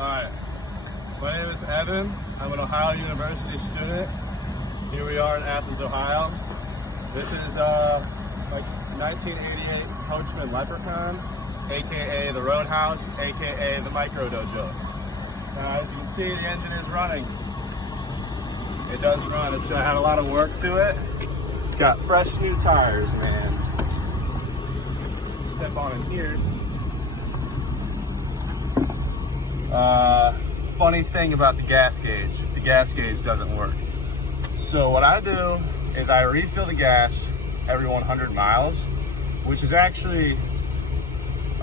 Alright, my name is Evan. I'm an Ohio University student. Here we are in Athens, Ohio. This is like 1988 Coachmen Leprechaun, aka the Roadhouse, aka the Micro Dojo. As you can see, the engine is running. It does run. It's had a lot of work to it. It's got fresh new tires, man. Step on in here. Funny thing about the gas gauge doesn't work. So what I do is I refill the gas every 100 miles, which is actually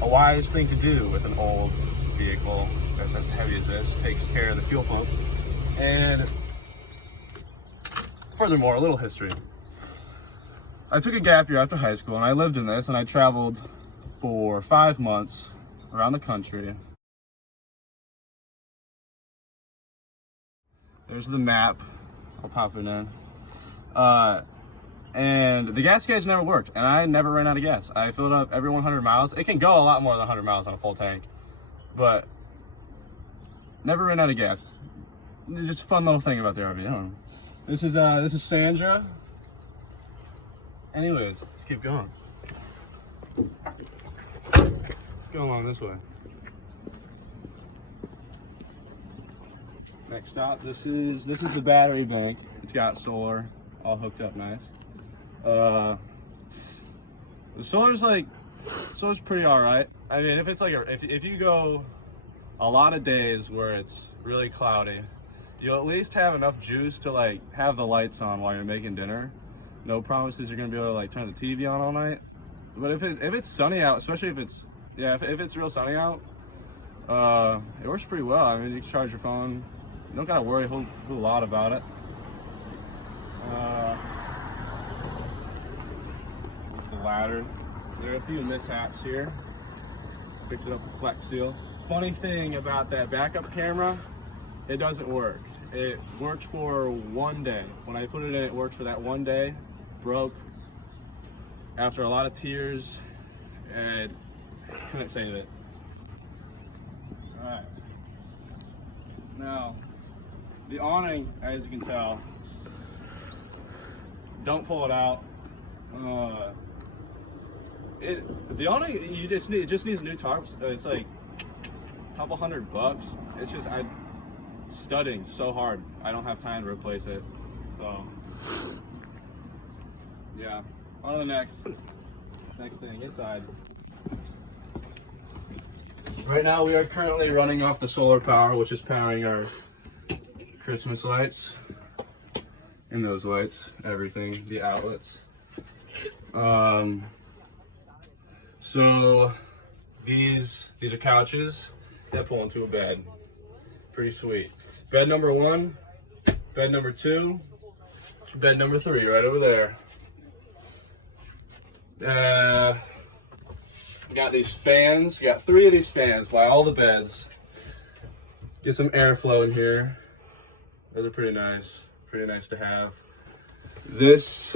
a wise thing to do with an old vehicle that's as heavy as this. It takes care of the fuel pump. And furthermore, a little history. I took a gap year after high school and I lived in this, and I traveled for 5 months around the country. There's the map. I'll pop it in. And the gas gauge never worked, and I never ran out of gas. I filled up every 100 miles. It can go a lot more than 100 miles on a full tank, but never ran out of gas. Just a fun little thing about the RV. I don't know. This is Sandra. Anyways, let's keep going. Let's go along this way. Next stop, this is the battery bank. It's got solar, all hooked up nice. The solar's pretty alright. I mean, if it's like if you go a lot of days where it's really cloudy, you'll at least have enough juice to like have the lights on while you're making dinner. No promises you're gonna be able to like turn the TV on all night. But if it's sunny out, especially if it's real sunny out, it works pretty well. I mean, you can charge your phone. You don't gotta worry a whole lot about it. There's the ladder. There are a few mishaps here. Fix it up with Flex Seal. Funny thing about that backup camera, it doesn't work. It worked for 1 day. When I put it in, it worked for that 1 day. Broke after a lot of tears, and couldn't save it. All right. Now, the awning, as you can tell, don't pull it out. The awning, it just needs new tarps. It's like a couple $100. It's just I'm studying so hard. I don't have time to replace it. So yeah, on to the next thing inside. Right now we are currently running off the solar power, which is powering our Christmas lights. And those lights, everything, the outlets. So these are couches that pull into a bed. Pretty sweet. Bed number 1, bed number 2, bed number 3 right over there. Got these fans, got 3 of these fans by all the beds. Get some airflow in here. Those are pretty nice to have. This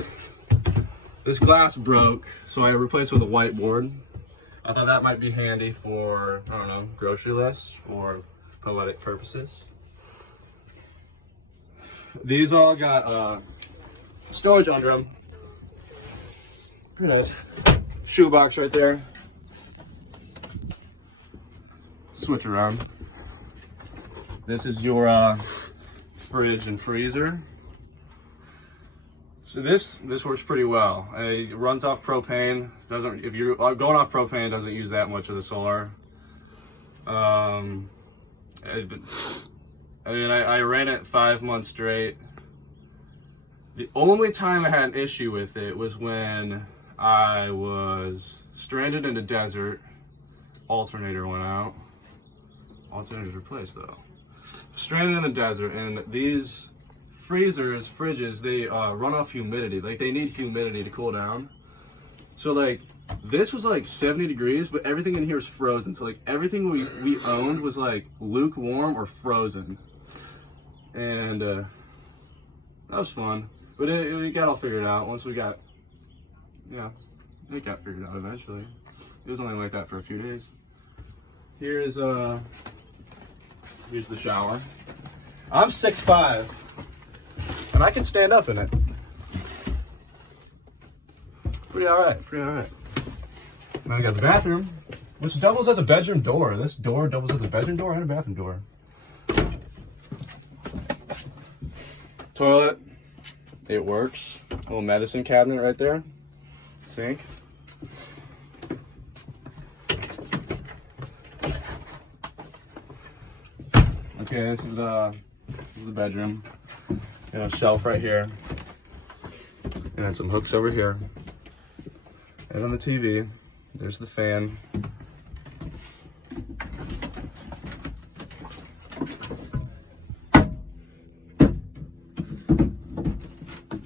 glass broke, so I replaced it with a whiteboard. I thought that might be handy for, I don't know, grocery lists or poetic purposes. These all got storage under them. Pretty nice. Shoebox right there. Switch around. This is your fridge and freezer. So this works pretty well. It runs off propane. If you're going off propane, it doesn't use that much of the solar. I ran it 5 months straight. The only time I had an issue with it was when I was stranded in the desert. Alternator went out. Alternator's replaced though. Stranded in the desert, and these fridges, they run off humidity. Like, they need humidity to cool down. So like, this was like 70 degrees, but everything in here is frozen. So like, everything we owned was like lukewarm or frozen. And that was fun. But it got all figured out once we got, it got figured out eventually. It was only like that for a few days. Here's Here's the shower. I'm 6'5", and I can stand up in it. Pretty alright, pretty alright. Then I got the bathroom, which doubles as a bedroom door. This door doubles as a bedroom door and a bathroom door. Toilet, it works. Little medicine cabinet right there. Sink. Okay, this is the bedroom. And a shelf right here. And then some hooks over here. And on the TV, there's the fan.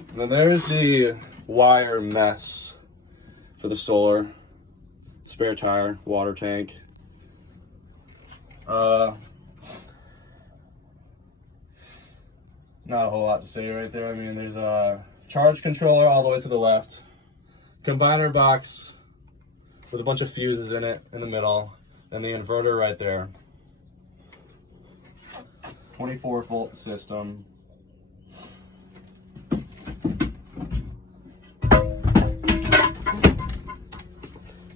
And then there's the wire mess for the solar. Spare tire, water tank. Not a whole lot to say right there. I mean, there's a charge controller all the way to the left. Combiner box with a bunch of fuses in it in the middle. And the inverter right there. 24-volt system.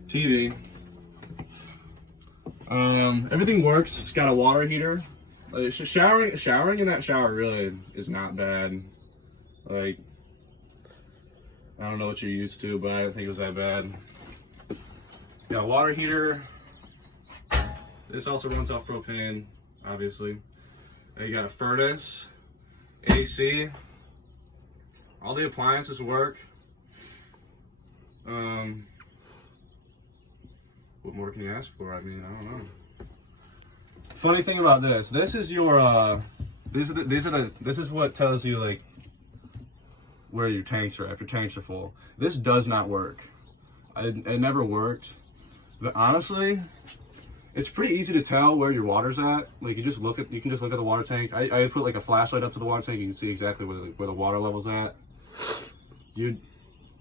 TV. Everything works. It's got a water heater. Showering in that shower really is not bad. Like, I don't know what you're used to, but I don't think it was that bad. Yeah, water heater. This also runs off propane, obviously. And you got a furnace, AC. All the appliances work. What more can you ask for? I mean, I don't know. Funny thing about this is your this is what tells you like where your tanks are at, if your tanks are full. This does not work. It never worked. But honestly, it's pretty easy to tell where your water's at. Like you can just look at the water tank. I put like a flashlight up to the water tank. You can see exactly where the water level's at. You're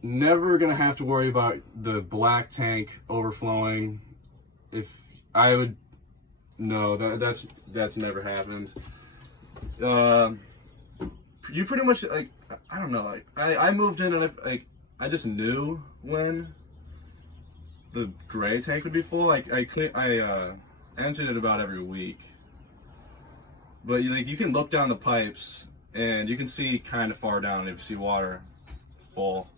never gonna have to worry about the black tank overflowing. No, that's never happened. You pretty much like, I don't know, like I moved in and I just knew when the gray tank would be full. Like I emptied it about every week. But you can look down the pipes and you can see kind of far down if you see water full.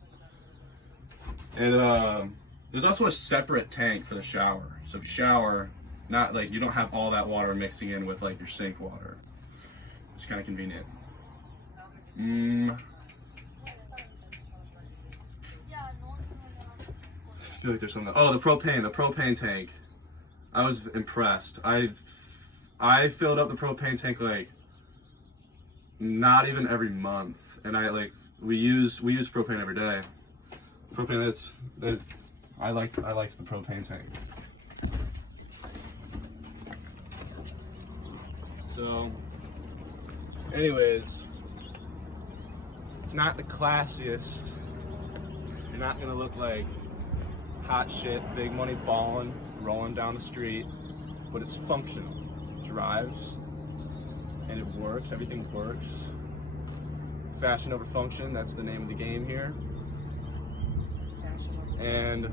And there's also a separate tank for the shower. So if you shower, not like you don't have all that water mixing in with like your sink water. It's kind of convenient. I feel like there's something. Oh, the propane tank. I was impressed. I filled up the propane tank like not even every month, and we use propane every day. Propane. I liked the propane tank. So, anyways, it's not the classiest. You're not gonna look like hot shit, big money balling, rolling down the street, but it's functional. It drives, and it works. Everything works. Fashion over function, that's the name of the game here. And,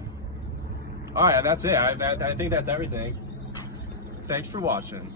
alright, that's it. I think that's everything. Thanks for watching.